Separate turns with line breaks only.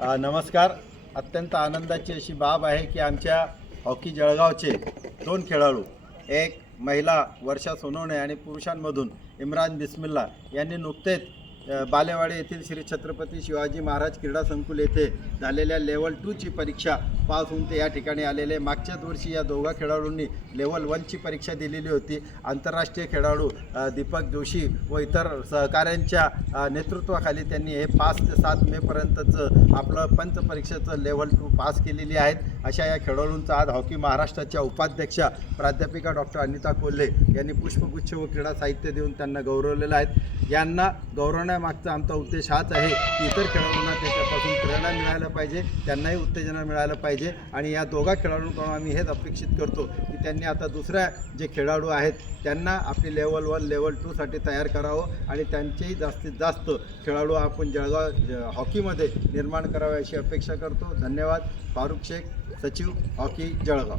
नमस्कार. अत्यंत आनंदाची अशी बाब आहे की आमच्या हॉकी जळगावचे दोन खेळाडू एक महिला वर्षा सोनवणे आणि पुरुषांमधून इम्रान बिस्मिल्ला यांनी नुकतेच बालेवाडी येथील श्री छत्रपती शिवाजी महाराज क्रीडा संकुल येथे झालेल्या लेवल टूची परीक्षा पास होऊन ते या ठिकाणी आलेले. मागच्याच वर्षी या दोघा खेळाडूंनी लेवल वनची परीक्षा दिलेली होती. आंतरराष्ट्रीय खेळाडू दीपक जोशी व इतर सहकाऱ्यांच्या नेतृत्वाखाली त्यांनी हे पाच ते सात मेपर्यंतचं आपलं पंचपरीक्षेचं लेवल टू पास केलेली आहेत. अशा या खेळाडूंचा आज हॉकी महाराष्ट्राच्या उपाध्यक्षा प्राध्यापिका डॉक्टर अनिता कोल्हे यांनी पुष्पगुच्छ व क्रीडा साहित्य देऊन त्यांना गौरवलेलं आहेत यांना गौरवण्यामागचा आमचा उद्देश हाच आहे की इतर खेळाडूंना त्याच्यापासून त्यांना मिळायला पाहिजे त्यांनाही उत्तेजना मिळायला पाहिजे आणि या दोघा खेळाडूंकडून आम्ही हेच अपेक्षित करतो की त्यांनी आता दुसऱ्या जे खेळाडू आहेत त्यांना आपली लेवल वन लेवल टूसाठी तयार करावं आणि त्यांचेही जास्तीत जास्त खेळाडू आपण जळगाव ज- हॉकीमध्ये निर्माण करावे अशी अपेक्षा करतो. धन्यवाद. फारुख शेख सचिव हॉकी जळगाव.